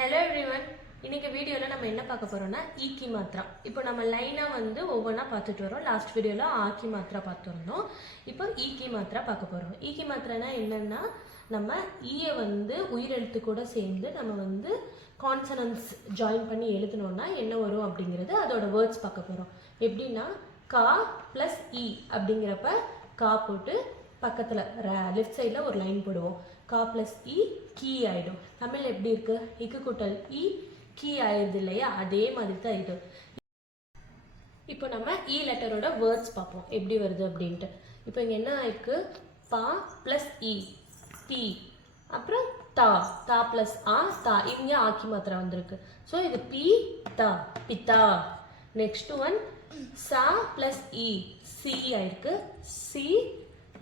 Hello everyone. இன்னைக்கு வீடியோவில் நம்ம என்ன பார்க்க போகிறோம்னா ஈக்கி மாத்திரா. இப்போ நம்ம லைனாக வந்து ஒவ்வொன்றா பார்த்துட்டு வரோம். லாஸ்ட் வீடியோவில் ஆக்கி மாத்திரா பார்த்துருந்தோம். இப்போ ஈக்கி மாத்திரா பார்க்க போகிறோம். ஈக்கி மாத்திரானா என்னென்னா, நம்ம ஈயை வந்து உயிரெழுத்து கூட சேர்ந்து நம்ம வந்து கான்சனன்ஸ் ஜாயின் பண்ணி எழுதணும்னா என்ன வரும் அப்படிங்கிறது அதோட வேர்ட்ஸ் பார்க்க போகிறோம். எப்படின்னா கா ப்ளஸ் இ அப்படிங்கிறப்ப கா போட்டு பக்கத்தில் லெஃப்ட் சைடில் ஒரு லைன் போடுவோம். கா ப்ளஸ் இ கீ ஆகிடும். தமிழ் எப்படி இருக்குது? இக்கு கூட்டல் இ கீ ஆயிடுது இல்லையா? அதே மாதிரி தான் இது. இப்போ நம்ம இ லெட்டரோட வேர்ட்ஸ் பார்ப்போம் எப்படி வருது அப்படின்ட்டு. இப்போ இங்கே என்ன ஆயிருக்கு? பா ப்ளஸ் இ பி, அப்புறம் தா, தா ப்ளஸ் ஆ தா, இங்கே ஆக்கி மாத்திரை வந்திருக்கு. ஸோ இது பி தா, பித்தா. நெக்ஸ்ட் ஒன் சா ப்ளஸ் இ சி ஆயிருக்கு. சி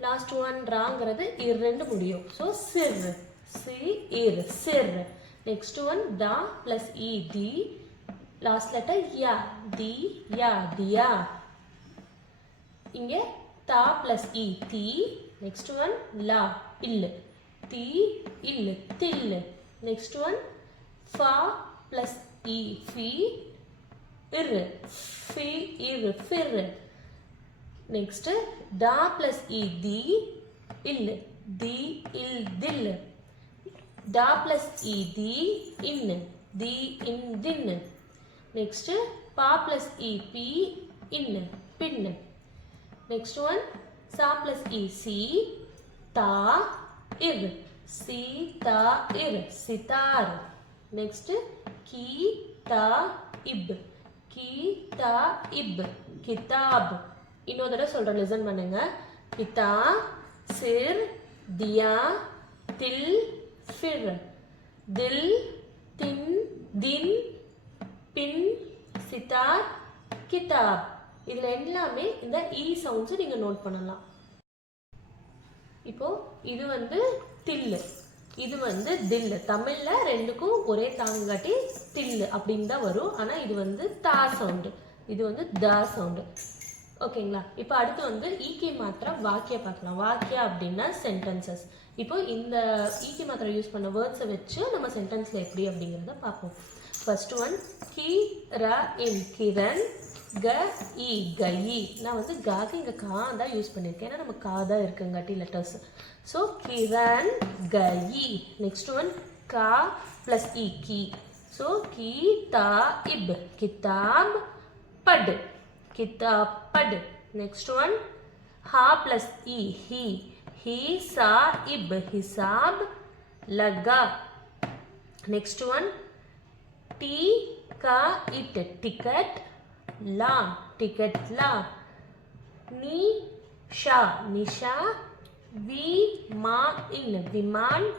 லாஸ்ட் ஒன் ராங்கிறது இரண்டு முடியும். ஸோ சிர், சி இர் சிர். நெக்ஸ்ட் ஒன் தா ப்ளஸ் இ தி, லாஸ்ட் லெட்டர் யா, தி யா தியா. இங்கே தா ப்ளஸ் இ தி. நெக்ஸ்ட் ஒன் லா இல்லு, தி இல்லு தில்லு. நெக்ஸ்ட் ஒன் ஃபா ப்ளஸ் இ ஃபி இரு, ஃபி இரு Phir. Next, da plus e di, ill, di ill dill. Da plus e di, in, di in din. Next, pa plus e p, in, pin. Next one, sa plus e si, ta, ir, si ta ir, sitar. Next, ki ta ib, ki ta ib, kitab. இன்னொரு தடவை சொல்கிறேன், listen பண்ணுங்க. பிதா, சிர், தியா, தில், ஃபிர், தில், தின், தின், பின், சிதார், கிதாப். இதில் எல்லாமே இந்த இ சவுண்ட்ஸை நீங்கள் நோட் பண்ணலாம். இப்போ இது வந்து தில்லு, இது வந்து தில்லு. தமிழில் ரெண்டுக்கும் ஒரே தாங்காட்டி தில்லு அப்படின்னு தான் வரும். ஆனால் இது வந்து தா சவுண்டு, இது வந்து த சவுண்டு. ஓகேங்களா? இப்போ அடுத்து வந்து ஈக்கி மாத்திரா வாக்கியா பார்க்கலாம். வாக்கியா அப்படின்னா சென்டென்சஸ். இப்போ இந்த ஈக்கி மாத்திரா யூஸ் பண்ண வேர்ட்ஸை வச்சு நம்ம சென்டென்ஸில் எப்படி அப்படிங்கிறத பார்ப்போம். ஃபர்ஸ்ட் ஒன் கி ர இன் கிரண், க இ கயி. நான் வந்து காக்கு இங்கே கா தான் யூஸ் பண்ணியிருக்கேன், ஏன்னா நம்ம கா தான் இருக்குங்காட்டி லெட்டர்ஸ். ஸோ கிரண் கயி. நெக்ஸ்ட் ஒன் கா ப்ளஸ் இ கி. ஸோ கி தா இப் கிதாப் பட், किताब पढ़. नेक्स्ट वन हा प्लस ई ही सा इब हिसाब लगा. नेक्स्ट वन टी का इट टिकट ला, टिकट ला. नी शा निशा, वी मा इन विमान,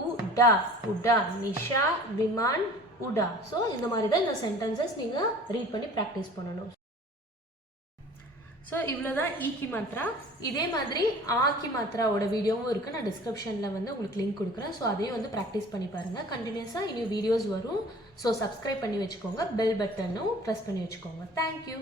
उड़ा उड़ा, निशा विमान उड़ा. ஸோ இந்த மாதிரி தான் இந்த சென்டென்சஸ் நீங்கள் ரீட் பண்ணி ப்ராக்டிஸ் பண்ணணும். ஸோ இவ்வளோ தான் ஈக்கி மாத்திரா. இதே மாதிரி ஆக்கி மாத்திராவோட வீடியோவும் இருக்குது. நான் டிஸ்கிரிப்ஷனில் வந்து உங்களுக்கு லிங்க் கொடுக்குறேன். ஸோ அதையும் வந்து ப்ராக்டிஸ் பண்ணி பாருங்கள். கண்டினியூஸாக இன்னும் வீடியோஸ் வரும். ஸோ சப்ஸ்கிரைப் பண்ணி வச்சுக்கோங்க. பெல் பட்டனும் ப்ரெஸ் பண்ணி வச்சுக்கோங்க. தேங்க்யூ.